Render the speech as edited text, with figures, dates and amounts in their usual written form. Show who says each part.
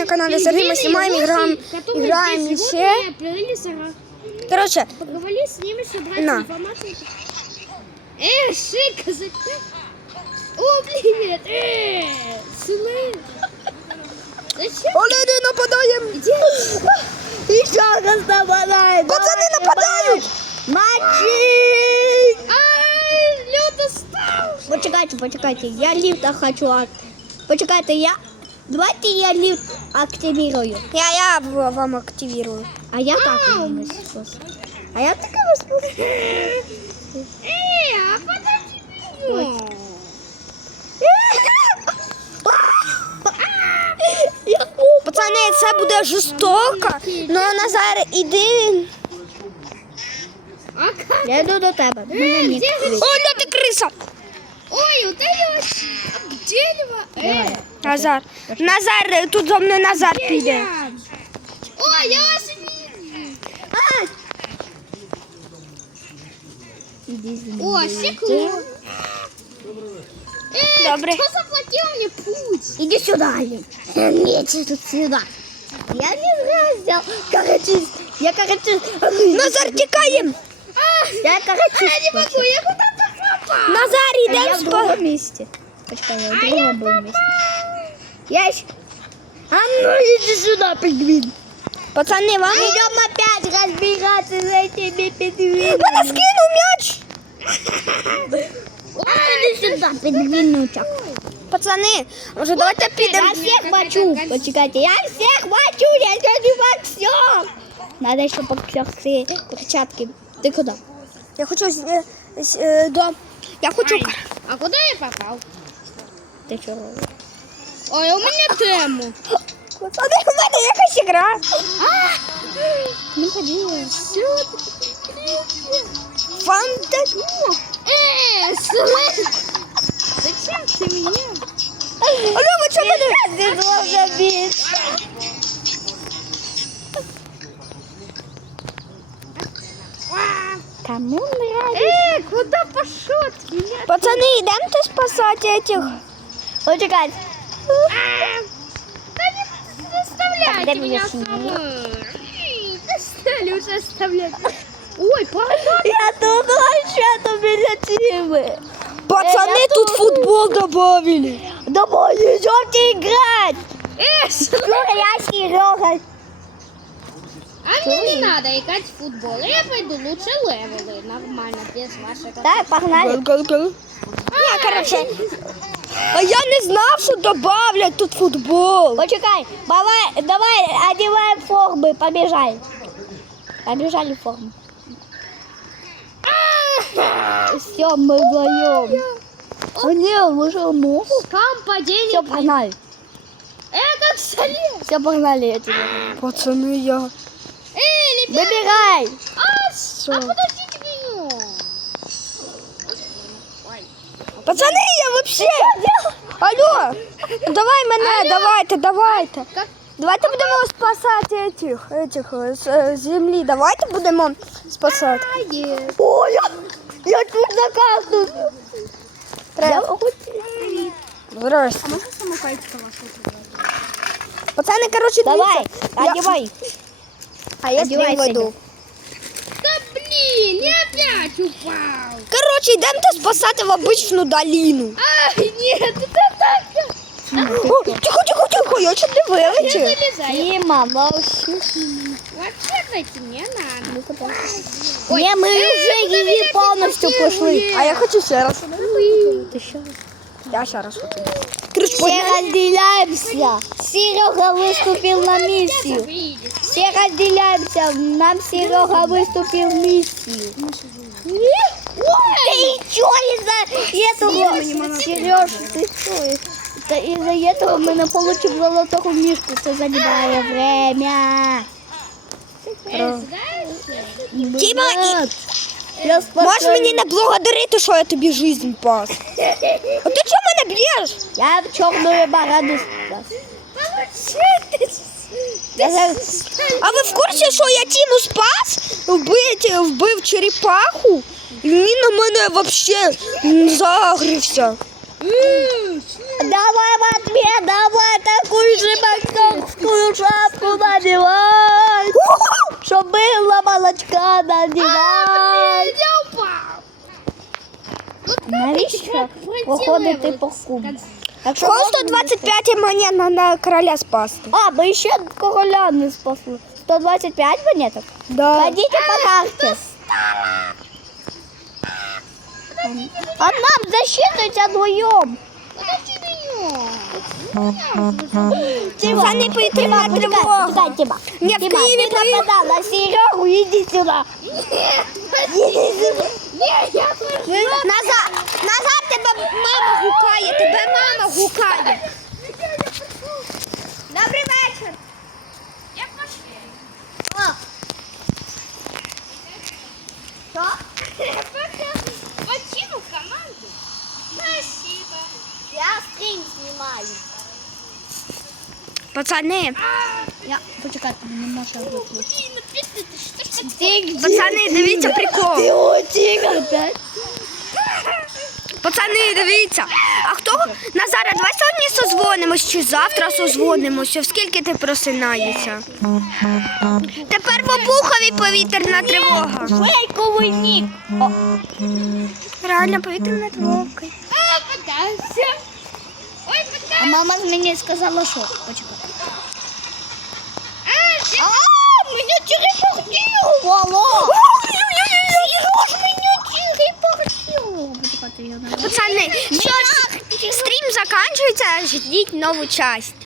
Speaker 1: на канале Сергей, мы снимаем, играем и все. Короче,
Speaker 2: поговори с ними, собрать информацию. Шика, о, привет! Слышь! Зачем?
Speaker 1: Олени, нападаем!
Speaker 3: Еще раз нападаем!
Speaker 1: Пацаны нападают!
Speaker 3: Мочи!
Speaker 2: Ай, лед остался!
Speaker 3: Почекайте, я лифта хочу. Почекайте, давайте я лифт активирую.
Speaker 1: Я вам активирую.
Speaker 3: А я так его спас. А я так его спас.
Speaker 2: А подожди меня!
Speaker 1: Пацани, це буде жорстоко. Ну, Назар, іди.
Speaker 3: Я йду до тебе.
Speaker 1: Оля, ти криса!
Speaker 2: Ой, ударилась об дерево.
Speaker 1: Назар, тут за мною Назар піде.
Speaker 2: Ой, я вас вижу. О, стекло.
Speaker 1: Добре.
Speaker 2: Кто заплатил мне путь?
Speaker 3: Иди сюда, Алин. Иди тут сюда. Я не знаю, взял каратист. Я каратист.
Speaker 1: Назар, тікаєм!
Speaker 3: Я каратист.
Speaker 2: Я не могу, я куда-то попал.
Speaker 1: Назар,
Speaker 3: Я
Speaker 1: йдемо
Speaker 3: в
Speaker 1: спа.
Speaker 3: другом месте. Почекай, я в другом был месте. Я еще... А ну иди сюда, пингвин.
Speaker 1: Пацани, вам...
Speaker 3: Идем опять разбираться с этими пингвинами.
Speaker 1: Мене скинув м'яч!
Speaker 3: Иди сюда, пингвинючок.
Speaker 1: Пацани, може давайте підемо?
Speaker 3: Я всех мочу. Почекайте, я всех мочу, я не боксер. Надо еще боксерские перчатки. Ты куда?
Speaker 1: Я хочу Я хочу...
Speaker 2: А куда я попал?
Speaker 3: Ты что?
Speaker 2: Ой, у меня тему.
Speaker 1: Пацани, у мене якась ігра.
Speaker 3: Ну, ходи.
Speaker 1: Фанта...
Speaker 2: Слышь! Зачем ты меня?
Speaker 1: Алло, ви чого мене?
Speaker 3: Ты должен бить. Кому нравится?
Speaker 2: Куда пошел ты меня?
Speaker 1: Пацани, йдемте спасати этих.
Speaker 3: Почекай.
Speaker 2: Да не заставляйте
Speaker 3: Когда
Speaker 2: меня
Speaker 3: меня снимут?
Speaker 2: саму. Достали уже оставлять. Ой, правда?
Speaker 3: Я думала, что у меня тимы.
Speaker 1: Пацани, тут футбол добавили.
Speaker 3: Давай, идемте играть.
Speaker 2: Слышь!
Speaker 3: Я Серега.
Speaker 2: А мне не надо играть в футбол. Я пойду лучше левелы. Нормально, без вашего.
Speaker 3: Да, погнали.
Speaker 1: Ні, короче. А я не знав, що добавлять тут футбол.
Speaker 3: Почекай, давай, одеваем формы, побежали. Побежали в форму. Все, мы вдвоем. Не, мы же много.
Speaker 2: Кампа денег.
Speaker 3: Все, погнали.
Speaker 2: Как солил.
Speaker 3: Все, погнали. Я тебе.
Speaker 1: Пацани, я...
Speaker 2: ребята.
Speaker 3: Выбирай.
Speaker 2: Подождите меня.
Speaker 1: Пацани, я вообще... Алло, давай мене, давайте.
Speaker 2: Как?
Speaker 1: Давайте будемо спасати этих з землі. Давайте будемо спасати.
Speaker 3: О, я тут закаснусь.
Speaker 1: Здрасте.
Speaker 2: Можно самокатика вашего?
Speaker 1: Пацани, короче,
Speaker 3: Давай,
Speaker 1: дивіться.
Speaker 3: одевай.
Speaker 1: А я
Speaker 3: Одевай,
Speaker 1: стрім веду.
Speaker 2: Да блин, я опять упал.
Speaker 1: Короче, йдемте спасати в обичну долину.
Speaker 2: Нет, это так.
Speaker 1: О, тихо, я чуть не
Speaker 2: Я
Speaker 1: вилетів.
Speaker 2: залезаю.
Speaker 3: Дима, молчи.
Speaker 2: Вообще зайти не надо.
Speaker 3: Не, мы уже ее полностью пошли.
Speaker 1: А я хочу ще раз.
Speaker 3: Ты что?
Speaker 1: Я ще раз хочу. Короче,
Speaker 3: Все разделяемся. Серега выступил на миссию.
Speaker 2: Видишь.
Speaker 3: Все разделяемся. Нам Серега выступил в миссию. Ты чё из-за этого, Сереж, ты что? Из-за этого мы не получим золотого мишку. Ты занимая время.
Speaker 1: Тіма,
Speaker 3: Я
Speaker 1: можеш
Speaker 3: спасаю.
Speaker 1: мені не благодарити, що я тобі жизнь пас? А ти чого мене б'єш?
Speaker 3: Я в черную барану спас.
Speaker 1: А ви в курсі, що я Тіму спас? Вбив черепаху? І він на мене взагалі загрився.
Speaker 3: Давай в ответ, давай такую же боксерскую надівай.
Speaker 2: Я упав.
Speaker 3: Навіщо проходити по кубу? Якщо
Speaker 1: Кого
Speaker 3: можна
Speaker 1: 125 монет на короля спасти?
Speaker 3: А, ми ще короля не спасли. 125 монеток?
Speaker 1: Да.
Speaker 3: Пойдите подарки. А нам засчитывать вдвоем.
Speaker 2: Подожди меня.
Speaker 1: Пацани, повітряна тривога.
Speaker 3: Почекай, Тима.
Speaker 1: Не, в
Speaker 3: Тима,
Speaker 1: Києві
Speaker 3: ты нападал на Серегу, иди сюда.
Speaker 1: Назад тебе мама гукає, тебе мама гукає. Добрий вечір.
Speaker 2: Я пошли.
Speaker 1: Що?
Speaker 2: Покину команду. Спасибо.
Speaker 3: Я стрим снимаю.
Speaker 1: Пацани,
Speaker 3: Почекай, не можешь выключить.
Speaker 2: Блин, опять ты что ж
Speaker 1: пацани, дивіться прикол.
Speaker 3: Тигр опять.
Speaker 1: Пацани, дивіться. А хто? Назара, давай сьогодні созвонимось чи завтра созвонимося. В скільки ти просинаєшся? Тепер в Обухові повітряна тривога.
Speaker 3: Фейковый ник.
Speaker 1: Реально повітряна тривога.
Speaker 2: пытался? Ой, пытался.
Speaker 3: А мама мені сказала, що? Почекай. Меня телепортировало. Сереж, меня телепортировало. Почекай, я
Speaker 1: Пацани, стрім закінчується, ждіть нову часть.